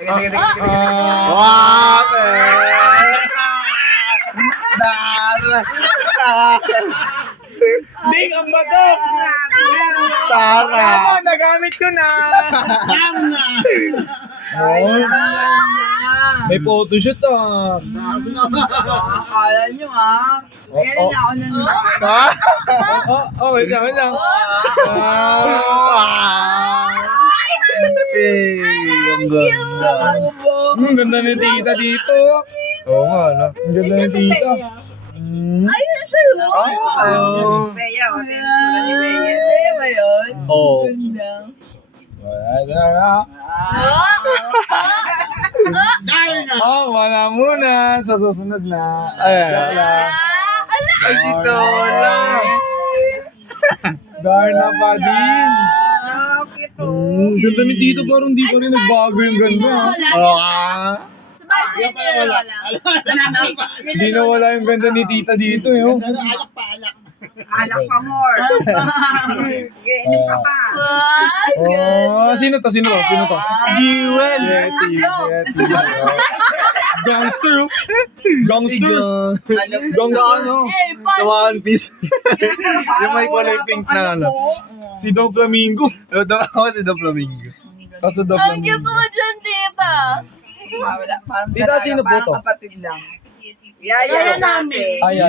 Wow! Ding, ang bato! Tara! Tama, nagamit ko na! May photoshoot ah. Akala nyo Kailan na ako nanonood. Wait lang, wait lang. Ang ganda. Ang ganda ni tita dito. Oo nga, no? Ang ganda ni tita. Ayun sa'yo. Ayaw. Bea, wala yung sura ni Bea. Bea ba yun? Oo. Ganda. Wala muna. Sa susunod na. Ay, dito, wala. Darna pa din. Kito. Ganda ni tito, parang di pa rin nagbago yung ganda. Sabay ko na wala. Hindi na wala yung ganda ni tita dito eh. Oh. Alak pa more. Sige, inom ka pa. Sino to? Sino to? Jewel. Gangster. Gangster. Sa ano? Sa One Piece. Yung may kulay pink na ano. Si Don Flamingo. Ako si The Flamingo. Kaso Don Ang cute Flamingo. mo dyan, tita. Wala, parang Tita, dalaga, sino po parang to? kapatid lang. Yaya namin. Ay.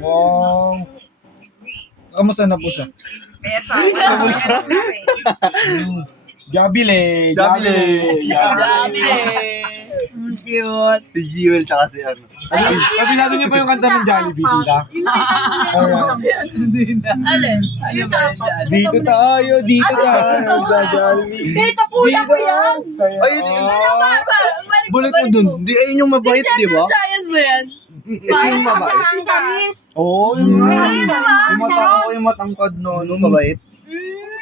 Wow. Kamusta na po siya? Kaya sa Gabile. Cute. Si Jewel tsaka si ano. Kabisado niyo ba yung kanta ng Jollibee, tita? Alin? Dito tayo sa Jollibee. Tita, kuya ko yan. Ay, balik mo dun. Di, ayun yung mabait, di ba? Giant mo yan. Ito yung mabait. Oo, yung yung matangkad no, mabait.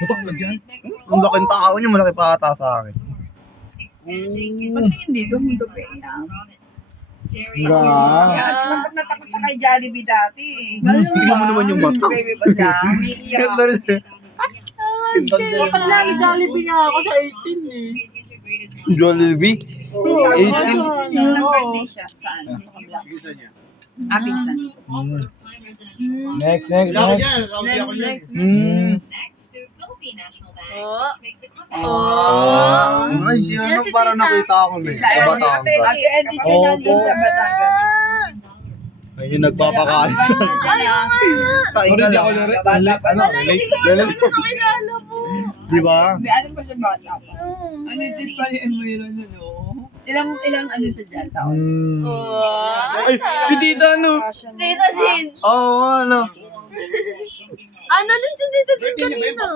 Matangkad yan? Ang laking tao niya, malaki pa ata sa akin. Pagtingin dito, dito Bea. Nga. Dapat natakot siya kay Jollibee dati. Tingnan mo naman yung mata. Baby pa siya. Umiiyak. Ganda rin. Jollibee nga ako sa 18 eh. Jollibee? 18? Nung birthday siya. Saan? Pinsan. Next. Next. Ay, siya ano, parang nakita ko na eh. Sa Batangas. Ate-edit yun natin sa Batangas. Ay, yung nagpapakain sa kain ka Hindi ako lang. late. Nakilala po. Di ba? May ano pa siya bata pa. Ano din pala yung mayroon nun, oh. Ilang ano siya dyan, taon? Ay, si tita ano? Tita Jean. Oo, ano. Ano din si Tita Jean kanina?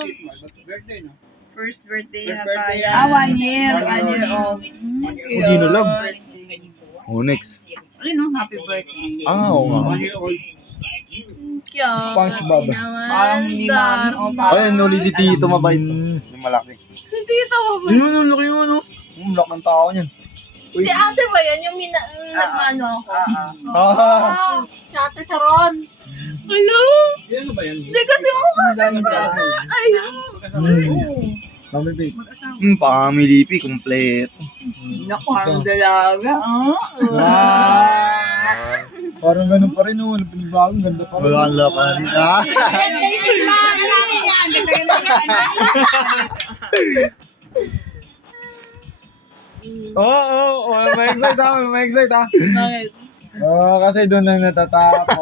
First birthday na tayo. 1 year. 1 year old. Hindi na lang. Oh, next. Ayun, happy birthday. Oo nga. Cute. SpongeBob. Parang hindi namin, Ay, ano ulit si Tito, mabait. Yung malaki. Si Tita mo ba? Yun, laki yun, ano. Laki ng tao niyan. Si ate ba yan? Yung nagmano ako? Ah. Si ate Sharon. Hello? Hindi kasi ako kasi ayun. Family P, kompleto. Naku, ang dalaga. Parang ganun pa rin, oh. Bagong ganda pa rin. Walang laban. Ah. Oo, ma-excite ha. Bakit? Kasi doon lang natatapos.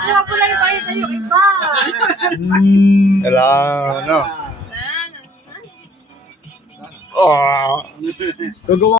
Ako pala yung kayo sa'yo iba. Wala, ano. Oh. Gagawa